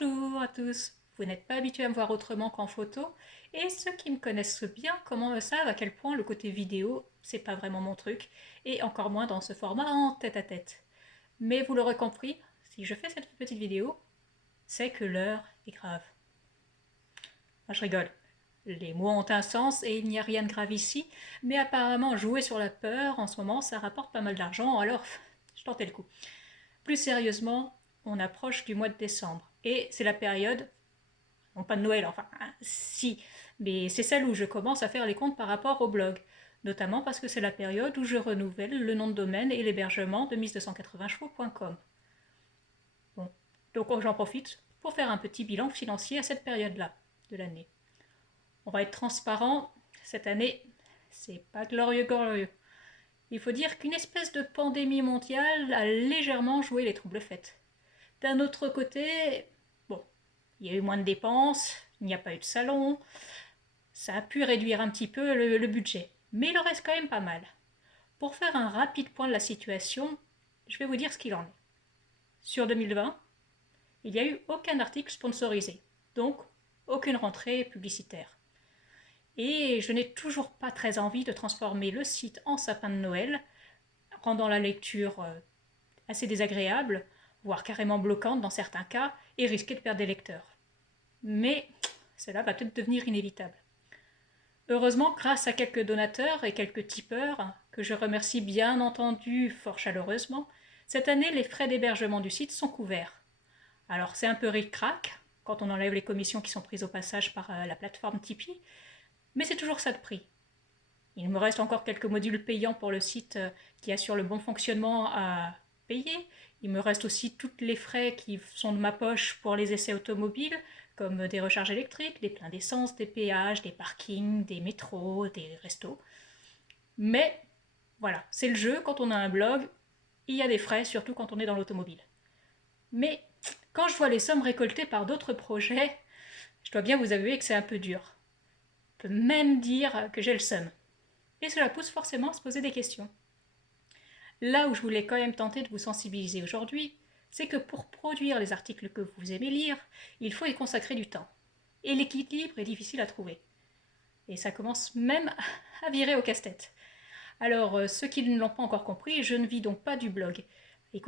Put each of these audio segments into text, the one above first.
Bonjour à tous. Vous n'êtes pas habitués à me voir autrement qu'en photo, et ceux qui me connaissent bien comment savent à quel point le côté vidéo, c'est pas vraiment mon truc, et encore moins dans ce format en tête-à-tête. Mais vous l'aurez compris, si je fais cette petite vidéo, c'est que l'heure est grave. Ah, je rigole. Les mots ont un sens et il n'y a rien de grave ici, mais apparemment jouer sur la peur en ce moment ça rapporte pas mal d'argent, alors je tentais le coup. Plus sérieusement, on approche du mois de décembre et c'est la période, non pas de Noël, enfin si, mais c'est celle où je commence à faire les comptes par rapport au blog, notamment parce que c'est la période où je renouvelle le nom de domaine et l'hébergement de mise280chevaux.com. Bon, donc j'en profite pour faire un petit bilan financier à cette période-là de l'année. On va être transparent, cette année, c'est pas glorieux glorieux. Il faut dire qu'une espèce de pandémie mondiale a légèrement joué les troubles faits. D'un autre côté, bon, il y a eu moins de dépenses, il n'y a pas eu de salon, ça a pu réduire un petit peu le budget, mais il en reste quand même pas mal. Pour faire un rapide point de la situation, je vais vous dire ce qu'il en est. Sur 2020, il n'y a eu aucun article sponsorisé, donc aucune rentrée publicitaire. Et je n'ai toujours pas très envie de transformer le site en sapin de Noël, rendant la lecture assez désagréable, voire carrément bloquante dans certains cas, et risquer de perdre des lecteurs. Mais cela va peut-être devenir inévitable. Heureusement, grâce à quelques donateurs et quelques tipeurs, que je remercie bien entendu fort chaleureusement, cette année les frais d'hébergement du site sont couverts. Alors c'est un peu ric-crac quand on enlève les commissions qui sont prises au passage par la plateforme Tipeee, mais c'est toujours ça de prix. Il me reste encore quelques modules payants pour le site qui assurent le bon fonctionnement à payer. Il me reste aussi tous les frais qui sont de ma poche pour les essais automobiles, comme des recharges électriques, des pleins d'essence, des péages, des parkings, des métros, des restos. Mais voilà, c'est le jeu, quand on a un blog, il y a des frais, surtout quand on est dans l'automobile. Mais quand je vois les sommes récoltées par d'autres projets, je dois bien vous avouer que c'est un peu dur. On peut même dire que j'ai le seum. Et cela pousse forcément à se poser des questions. Là où je voulais quand même tenter de vous sensibiliser aujourd'hui, c'est que pour produire les articles que vous aimez lire, il faut y consacrer du temps. Et l'équilibre est difficile à trouver. Et ça commence même à virer au casse-tête. Alors, ceux qui ne l'ont pas encore compris, je ne vis donc pas du blog. Et au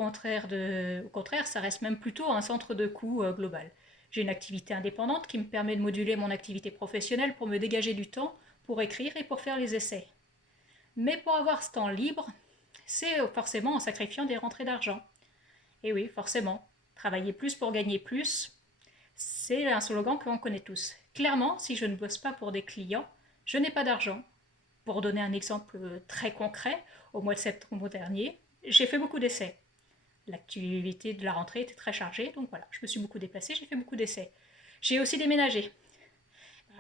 contraire, ça reste même plutôt un centre de coût global. J'ai une activité indépendante qui me permet de moduler mon activité professionnelle pour me dégager du temps pour écrire et pour faire les essais. Mais pour avoir ce temps libre, c'est forcément en sacrifiant des rentrées d'argent. Et oui, forcément, travailler plus pour gagner plus, c'est un slogan que l'on connaît tous. Clairement, si je ne bosse pas pour des clients, je n'ai pas d'argent. Pour donner un exemple très concret, au mois de septembre dernier, j'ai fait beaucoup d'essais. L'activité de la rentrée était très chargée, donc voilà, je me suis beaucoup déplacée, j'ai fait beaucoup d'essais. J'ai aussi déménagé.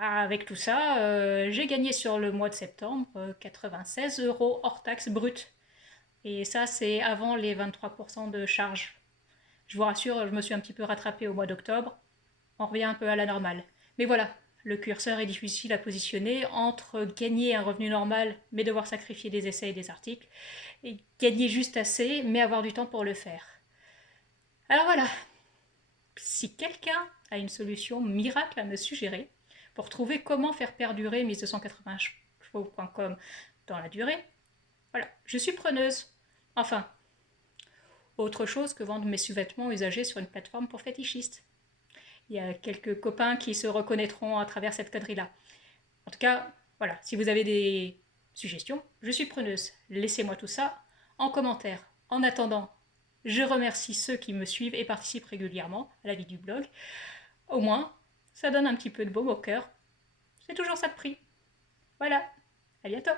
Avec tout ça, j'ai gagné sur le mois de septembre 96 euros hors taxe brut. Et ça, c'est avant les 23% de charges. Je vous rassure, je me suis un petit peu rattrapée au mois d'octobre. On revient un peu à la normale. Mais voilà, le curseur est difficile à positionner entre gagner un revenu normal mais devoir sacrifier des essais et des articles, et gagner juste assez mais avoir du temps pour le faire. Alors voilà, si quelqu'un a une solution miracle à me suggérer pour trouver comment faire perdurer mise280chevaux.com dans la durée, voilà, je suis preneuse. Enfin, autre chose que vendre mes sous-vêtements usagés sur une plateforme pour fétichistes. Il y a quelques copains qui se reconnaîtront à travers cette connerie-là. En tout cas, voilà, si vous avez des suggestions, je suis preneuse. Laissez-moi tout ça en commentaire. En attendant, je remercie ceux qui me suivent et participent régulièrement à la vie du blog. Au moins, ça donne un petit peu de baume au cœur. C'est toujours ça de prix. Voilà, à bientôt.